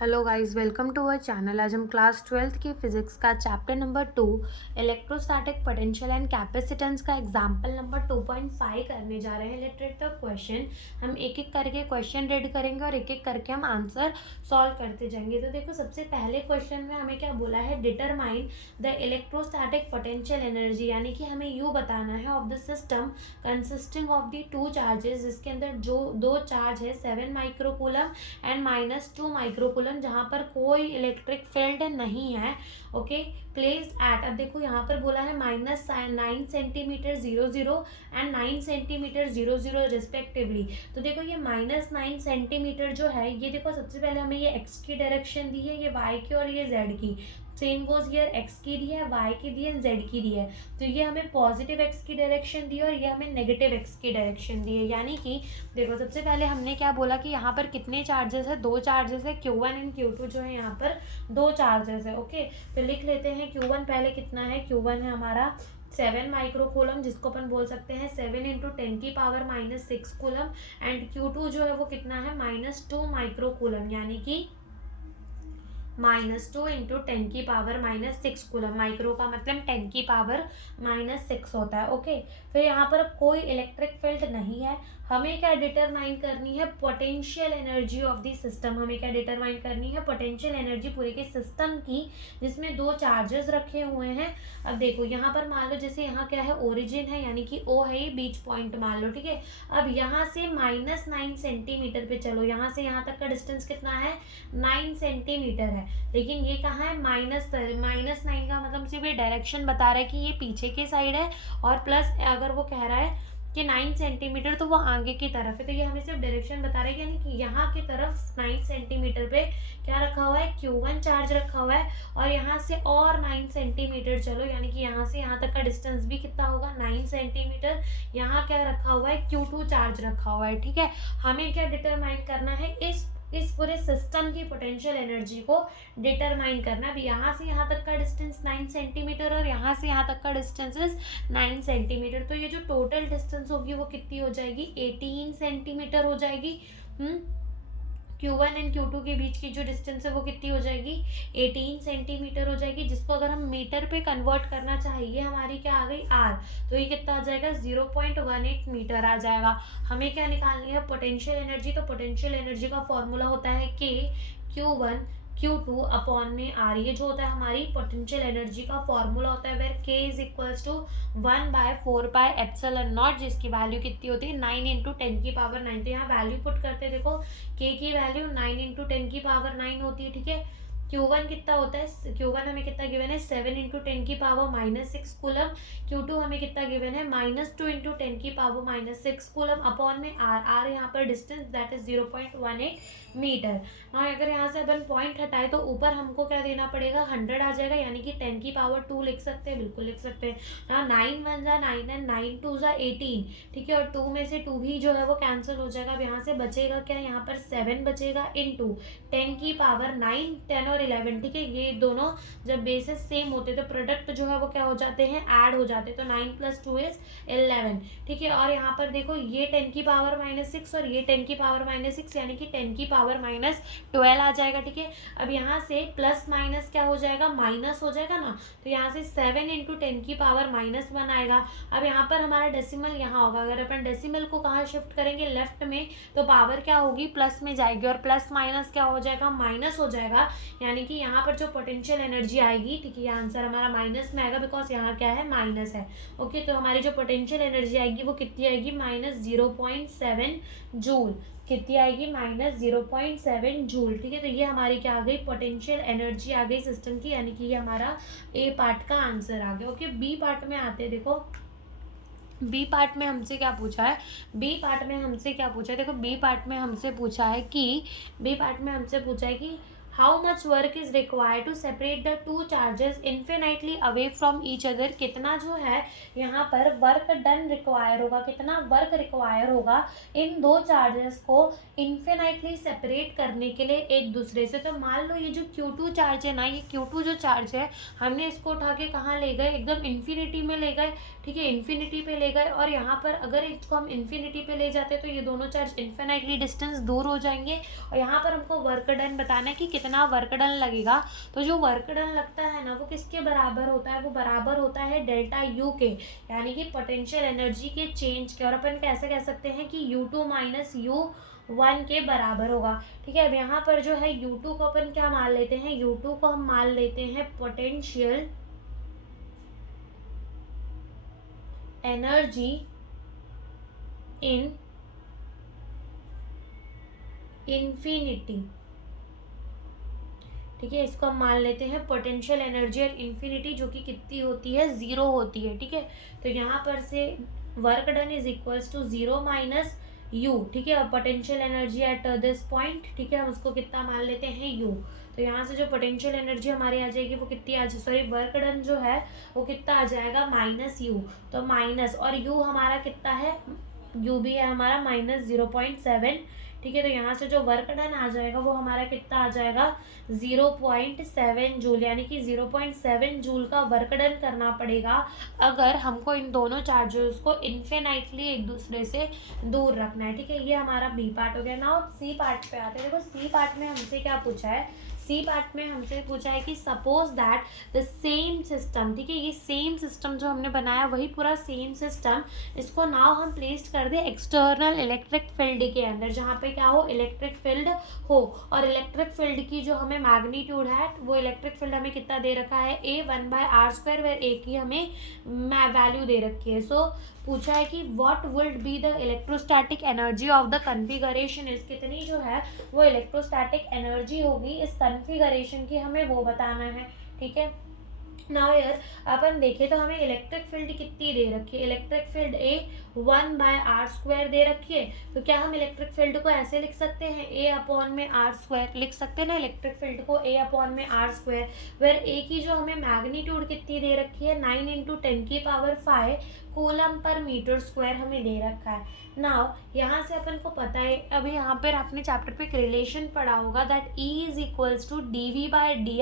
Hello guys, welcome to our channel. आज हम class 12th की फिजिक्स का chapter number 2 electrostatic potential and capacitance का एग्जांपल नंबर 2.5 करने जा रहे हैं। Let read the question. हम एक एक करके क्वेश्चन रीड करेंगे और एक एक करके हम आंसर सॉल्व करते जाएंगे। तो देखो, सबसे पहले क्वेश्चन में हमें क्या बोला है, determine the electrostatic potential energy, यानी कि हमें यू बताना है of the system consisting of the two charges, जिसके अंदर जो दो चार्ज है 7 माइक्रोकूलम एंड -2 माइक्रोकूलम, जहां पर कोई इलेक्ट्रिक फील्ड नहीं है। ओके, प्लेस्ड एट, अब देखो यहाँ पर बोला है -9 सेंटीमीटर 00 एंड 9 सेंटीमीटर 00 रिस्पेक्टिवली। तो देखो ये -9 सेंटीमीटर जो है, ये देखो सबसे पहले हमें ये एक्स की डायरेक्शन दी है, ये वाई की और ये जेड की। सेम गोज हियर, एक्स की दी है, वाई की दी है, जेड की दी है। तो ये हमें पॉजिटिव एक्स की डायरेक्शन दी है और ये हमें नेगेटिव एक्स की डायरेक्शन दी है। यानी कि देखो, सबसे पहले हमने क्या बोला कि यहाँ पर कितने चार्जेस है, दो चार्जेस है, Q1 एंड Q2 जो है यहाँ पर दो चार्जेस है। ओके, तो लिख लेते हैं Q1 पहले कितना है। Q1 है हमारा 7 माइक्रोकूलम, जिसको अपन बोल सकते हैं 7 इंटू 10⁻⁻6 कूलम। एंड Q2 जो है वो कितना है, -2 माइक्रोकूलम, यानी कि -2 इंटू 10⁻⁻6 कूलम। माइक्रो का मतलब 10⁻⁻6 होता है। ओके, फिर यहाँ पर कोई इलेक्ट्रिक फील्ड नहीं है। हमें क्या डिटरमाइन करनी है, potential energy of the system. हमें क्या डिटरमाइन करनी है, पोटेंशियल एनर्जी पूरे के सिस्टम की, जिसमें दो चार्जेस रखे हुए हैं। अब देखो यहाँ पर मान लो, जैसे यहाँ क्या है, ओरिजिन है, यानी कि O है, ये बीच पॉइंट मान लो। ठीक है, अब यहाँ से -9 सेंटीमीटर पे चलो, यहाँ से यहाँ तक का डिस्टेंस कितना है, 9 सेंटीमीटर है। लेकिन ये कहाँ है, -9 का मतलब सिर्फ ये डायरेक्शन बता रहा है कि ये पीछे की साइड है, और प्लस अगर वो कह रहा है कि 9 सेंटीमीटर तो वो आगे की तरफ है, तो ये हमें सिर्फ डायरेक्शन बता रहा है। यानी कि यहाँ की तरफ 9 सेंटीमीटर पे क्या रखा हुआ है, Q1 चार्ज रखा हुआ है, और यहाँ से और 9 सेंटीमीटर चलो, यानी कि यहाँ से यहाँ तक का डिस्टेंस भी कितना होगा, 9 सेंटीमीटर। यहाँ क्या रखा हुआ है, Q2 चार्ज रखा हुआ है। ठीक है, हमें क्या डिटरमाइन करना है, इस पूरे सिस्टम की पोटेंशियल एनर्जी को डिटरमाइन करना। अब यहाँ से यहाँ तक का डिस्टेंस 9 सेंटीमीटर और यहाँ से यहाँ तक का डिस्टेंस 9 सेंटीमीटर। तो ये जो टोटल डिस्टेंस होगी वो कितनी हो जाएगी, 18 सेंटीमीटर हो जाएगी। Q1 एंड Q2 के बीच की जो डिस्टेंस है वो कितनी हो जाएगी, 18 सेंटीमीटर हो जाएगी, जिसको अगर हम मीटर पे कन्वर्ट करना चाहिए, हमारी क्या आ गई, R। तो ये कितना आ जाएगा, 0.18 मीटर आ जाएगा। हमें क्या निकालनी है, पोटेंशियल एनर्जी। तो पोटेंशियल एनर्जी का फॉर्मूला होता है K Q1 Q2 अपॉन में R। ये जो होता है हमारी पोटेंशियल एनर्जी का फॉर्मूला होता है, where K is equals to 1/4πε0, जिसकी वैल्यू कितनी होती है, 9 इंटू 10⁻9। तो यहाँ वैल्यू पुट करते हैं, देखो K की वैल्यू 9 इंटू 10⁻9 होती है। ठीक है, Q1 कितना होता है, Q1 हमें कितना गिवन है, 7 इंटू 10⁻6 कूलम। Q2 हमें कितना गिवन है, -2 इंटू 10⁻6 कूलम अपॉन में R यहाँ पर डिस्टेंस दैट इज 0.18 मीटर। हाँ, अगर यहाँ से अपन पॉइंट हटाए तो ऊपर हमको क्या देना पड़ेगा, 100 आ जाएगा, यानी कि 10⁻2 लिख सकते हैं, बिल्कुल लिख सकते हैं। हाँ, 9 1 जा 9 एंड 9 2 जा 18। ठीक है, और 2 में से 2 भी जो है वो कैंसिल हो जाएगा। अब यहाँ से बचेगा क्या, यहाँ पर 7 बचेगा इंटू 10⁻9, 10 और 11। ठीक है, ये दोनों जब बेसिस सेम होते तो प्रोडक्ट जो है वो क्या हो जाते हैं, ऐड हो जाते। तो 9 + 2 इज 11। ठीक है, और यहाँ पर देखो ये 10⁻6 और ये 10⁻6, यानी कि 10⁻12 आ जाएगा। ठीक है, अब यहाँ से प्लस माइनस क्या हो जाएगा, माइनस हो जाएगा ना। तो यहाँ से 7 इंटू 10⁻1 आएगा। अब यहाँ पर हमारा डेसिमल यहाँ होगा, अगर अपन डेसिमल को कहाँ शिफ्ट करेंगे, लेफ्ट में, तो पावर क्या होगी, प्लस में जाएगी, और प्लस माइनस क्या हो जाएगा, माइनस हो जाएगा। यानी कि यहाँ पर जो पोटेंशियल एनर्जी आएगी, ठीक है, ये आंसर हमारा माइनस में आएगा, बिकॉज यहाँ क्या है, माइनस है। ओके, तो हमारी जो पोटेंशियल एनर्जी आएगी वो कितनी आएगी, -0.7 जूल। कितनी आएगी, -0.7 जूल। ठीक है, तो ये हमारी क्या आ गई, पोटेंशियल एनर्जी आ गई सिस्टम की, यानी कि ये हमारा ए पार्ट का आंसर आ गया। ओके, बी पार्ट में आते हैं। देखो बी पार्ट में हमसे क्या पूछा है, देखो बी पार्ट में हमसे पूछा है कि how much work is required to separate the two charges infinitely away from each other. कितना जो है यहाँ पर वर्क डन रिक्वायर होगा, कितना वर्क रिक्वायर होगा इन दो चार्जेस को इन्फिनाइटली सेपरेट करने के लिए एक दूसरे से। तो मान लो ये जो Q2 चार्ज है ना, ये Q2 जो चार्ज है, हमने इसको उठा के कहाँ ले गए, एकदम इन्फिनिटी में ले गए। ठीक है, इन्फिनिटी पे ले गए, और यहाँ पर अगर इसको हम इन्फिनिटी पे ले जाते तो ये दोनों चार्ज इन्फिनाइटली डिस्टेंस दूर हो जाएंगे। और यहाँ पर हमको वर्क डन बताना है कि कितना कितना वर्क डन लगेगा, तो जो वर्क डन लगता है ना वो किसके बराबर होता है, वो बराबर होता है डेल्टा यू के, यानी कि पोटेंशियल एनर्जी के चेंज के। और अपन कैसे कह सकते हैं कि U2 माइनस U1 के बराबर होगा। ठीक है, अब यहाँ पर जो है U2 को अपन क्या मान लेते हैं, U2 को हम मान लेते हैं पोटेंशियल एनर्जी इन इंफिनिटी। ठीक है, इसको हम मान लेते हैं पोटेंशियल एनर्जी एट इंफिनिटी, जो कि कितनी होती है, 0 होती है। ठीक है, तो यहाँ पर से work done is equals to 0 minus U. ठीक है, और potential energy at this point, ठीक है, हम उसको कितना मान लेते हैं यू। तो यहाँ से जो पोटेंशियल एनर्जी हमारी आ जाएगी वो कितनी आ जाए, सॉरी वर्क डन जो है वो कितना आ जाएगा, माइनस यू। तो माइनस, और यू हमारा कितना है, यू भी है हमारा माइनस 0.7। ठीक है, तो यहाँ से जो वर्क डन आ जाएगा वो हमारा कितना आ जाएगा, 0.7 जूल, यानी कि 0.7 जूल का वर्क डन करना पड़ेगा अगर हमको इन दोनों चार्जेस को इन्फिनाइटली एक दूसरे से दूर रखना है। ठीक है, ये हमारा बी पार्ट हो गया ना। अब सी पार्ट पे आते हैं। देखो सी पार्ट में हमसे क्या पूछा है, सी पार्ट में हमसे पूछा है कि suppose that the same system, ठीक है, ये सेम सिस्टम जो हमने बनाया वही पूरा सेम सिस्टम, इसको नाउ हम प्लेस्ड कर दे एक्सटर्नल इलेक्ट्रिक फील्ड के अंदर, जहाँ पे क्या हो, इलेक्ट्रिक फील्ड हो। और इलेक्ट्रिक फील्ड की जो हमें मैग्नीट्यूड है, वो इलेक्ट्रिक फील्ड हमें कितना दे रखा है, A 1/r², वेयर A की हमें वैल्यू दे रखी है। सो पूछा है कि what would be the electrostatic energy of the configuration is, कितनी जो है वो इलेक्ट्रोस्टैटिक एनर्जी होगी इस कन्फिगरेशन की, हमें वो बताना है। ठीक है, नाउ यार अपन देखें तो हमें इलेक्ट्रिक फील्ड कितनी दे रखी है, इलेक्ट्रिक फील्ड A 1/r² दे रखी है। तो क्या हम इलेक्ट्रिक फील्ड को ऐसे लिख सकते हैं, A/r², लिख सकते हैं ना इलेक्ट्रिक फील्ड को A/r², वेयर A की जो हमें मैग्नीट्यूड कितनी दे रखी है, 9 × 10⁵ कूलम पर मीटर स्क्वायर हमें दे रखा है। नाउ यहाँ से अपन को पता है, अभी यहाँ पर आपने चैप्टर पे एक रिलेशन पढ़ा होगा that E is equals to dV/dr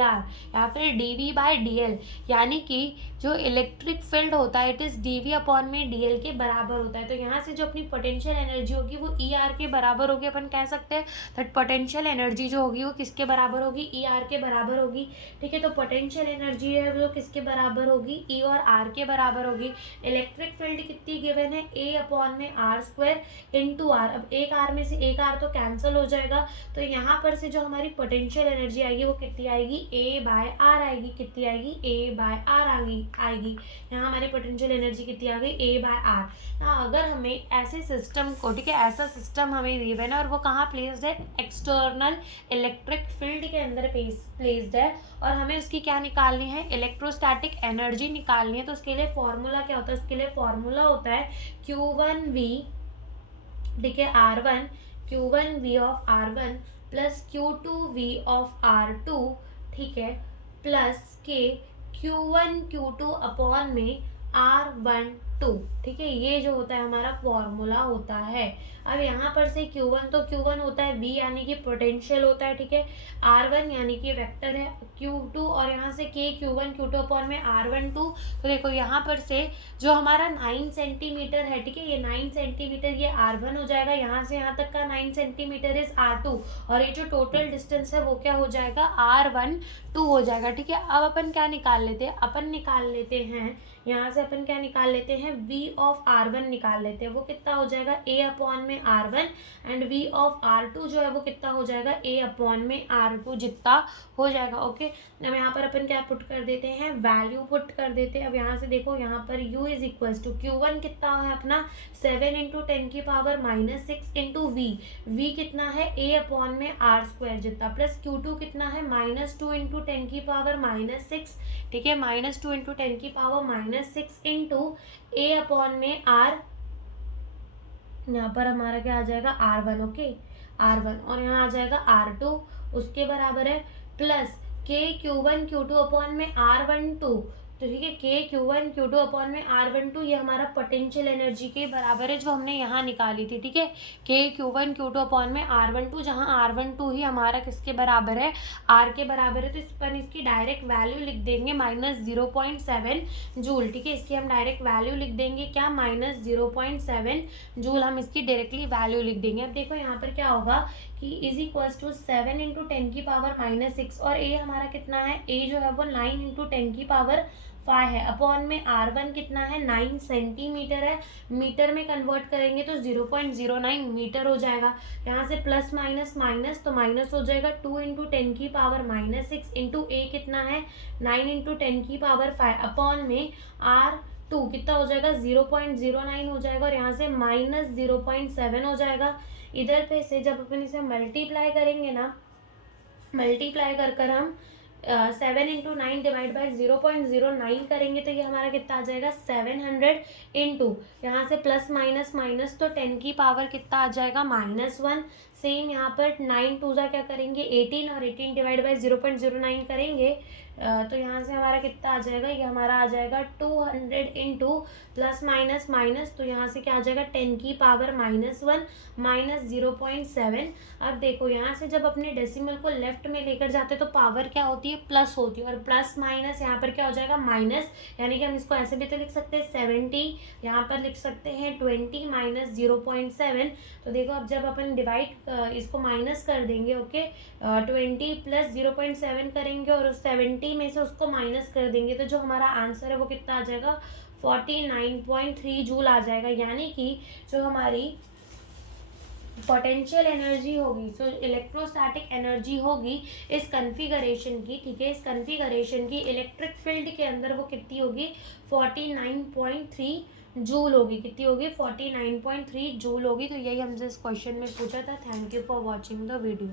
या फिर dV/dl, यानी कि जो इलेक्ट्रिक फील्ड होता है इट इज़ dV/dl के बराबर होता है। तो यहाँ से जो अपनी पोटेंशियल एनर्जी होगी वो ER के बराबर होगी। अपन कह सकते हैं दैट पोटेंशियल एनर्जी जो होगी वो किसके बराबर होगी, ER के बराबर होगी। ठीक है, तो पोटेंशियल एनर्जी है वो किसके बराबर होगी, E और R के बराबर होगी। इलेक्ट्रिक फील्ड कितनी गिवन है, A/r² इंटू R। अब एक R में से एक R तो कैंसिल हो जाएगा, तो यहाँ पर से जो हमारी पोटेंशियल एनर्जी आएगी वो कितनी आएगी, A/r आएगी। कितनी आएगी, A/r आएगी। यहाँ हमारी पोटेंशियल एनर्जी कितनी आ गई, A/r। ना अगर हमें ऐसे सिस्टम को, ठीक है, ऐसा सिस्टम हमें गिवन है और वो कहाँ प्लेस्ड है, एक्सटर्नल इलेक्ट्रिक फील्ड के अंदर प्लेस्ड है, और हमें उसकी क्या निकालनी है, इलेक्ट्रोस्टैटिक एनर्जी निकालनी है। तो उसके लिए फॉर्मूला क्या होता है, उसके लिए फॉर्मूला होता है Q1V, ठीक है, R1, Q1V of R1 plus Q2V of R2, ठीक है, प्लस के Q1 Q2 अपॉन में R12। ठीक है, ये जो होता है हमारा फॉर्मूला होता है। अब यहाँ पर से Q1, तो Q1 होता है V यानी कि पोटेंशियल होता है। ठीक है, R1 यानी कि वेक्टर है, Q2 और यहाँ से K Q1 Q2 अपॉन में R12। तो देखो यहाँ पर से जो हमारा 9 सेंटीमीटर है, ठीक है, ये 9 सेंटीमीटर ये R1 हो जाएगा, यहाँ से यहाँ तक का 9 सेंटीमीटर इज R2, और ये जो टोटल डिस्टेंस है वो क्या हो जाएगा, R12 हो जाएगा। ठीक है, अब अपन क्या निकाल लेते हैं, अपन निकाल लेते हैं यहाँ से, अपन क्या निकाल लेते हैं, V ऑफ R1 निकाल लेते हैं। वो कितना हो जाएगा, A/में R1, and V of R2 जो है वो कितना हो जाएगा, A/में R2 जितना हो जाएगा। ओके, अब यहाँ पर अपन क्या पुट कर देते हैं, वैल्यू पुट कर देते हैं। अब यहाँ से देखो, यहाँ पर U is equals to Q1 कितना है अपना, 7 × 10⁻⁻6 इंटू V कितना है, A/में R² जितना, प्लस Q2 कितना है, -2 × 10⁻6, ठीक है, -2 × 10⁻6 इंटू A/में R, यहाँ पर हमारा क्या आ जाएगा, R1। ओके, R1, और यहाँ आ जाएगा R2 उसके बराबर है, plus K Q1 Q2 upon में R12। तो ठीक है, K Q1 Q2 अपॉन में R12 ये हमारा पोटेंशियल एनर्जी के बराबर है जो हमने यहाँ निकाली थी। ठीक है, K Q1 Q2 अपॉन में R12, जहाँ R12 ही हमारा किसके बराबर है, R के बराबर है। तो इस पर इसकी डायरेक्ट वैल्यू लिख देंगे -0.7 जूल। ठीक है, इसकी हम डायरेक्ट वैल्यू लिख देंगे क्या, -0.7 जूल, हम इसकी डायरेक्टली वैल्यू लिख देंगे। अब देखो यहाँ पर क्या होगा कि इज इक्वल्स टू 7 इंटू 10⁻⁻6 और ए हमारा कितना है, ए जो है वो 9 इंटू 10⁻5 है, अपॉन में R1 कितना है 9 सेंटीमीटर है, मीटर में कन्वर्ट करेंगे तो 0.09 मीटर हो जाएगा। यहाँ से प्लस माइनस माइनस तो माइनस हो जाएगा, 2 इंटू 10⁻⁻6 इंटू ए कितना है 9 इंटू 10⁻5 अपॉन में R2 कितना हो जाएगा 0.09 हो जाएगा और यहाँ से माइनस 0.7 हो जाएगा। इधर पे से जब अपन इसे मल्टीप्लाई करेंगे ना, मल्टीप्लाई कर कर हम 7 इंटू 9 डिवाइड बाई 0.09 करेंगे तो ये हमारा कितना आ जाएगा 700 इंटू, यहाँ से प्लस माइनस माइनस तो 10 की पावर कितना आ जाएगा -1। सेम यहाँ पर 9 टू ज़ा क्या करेंगे 18 और 18 डिवाइड बाई 0.09 करेंगे तो यहाँ से हमारा कितना आ जाएगा, ये हमारा आ जाएगा 200 इंटू प्लस माइनस माइनस तो यहाँ से क्या आ जाएगा 10 की पावर -1 माइनस 0.7। अब देखो यहाँ से जब अपने डेसिमल को लेफ्ट में लेकर जाते तो पावर क्या होती है प्लस होती है, और प्लस माइनस यहाँ पर क्या हो जाएगा माइनस, यानी कि हम इसको ऐसे भी तो लिख सकते हैं 70, यहाँ पर लिख सकते हैं 20 माइनस 0.7। तो देखो अब जब अपन डिवाइड इसको माइनस कर देंगे, ओके 20 प्लस 0.7 करेंगे और 70 में से उसको माइनस कर देंगे तो जो हमारा आंसर है वो कितना आ जाएगा 49.3 जूल आ जाएगा। यानी कि जो हमारी पोटेंशियल एनर्जी होगी, जो इलेक्ट्रोस्टैटिक एनर्जी होगी इस कन्फिगरेशन की, ठीक है, इस कन्फिगरेशन की इलेक्ट्रिक फील्ड के अंदर वो कितनी होगी 49.3 जूल होगी। कितनी होगी 49.3 जूल होगी। तो यही हमसे इस क्वेश्चन में पूछा था। Thank you for watching the video.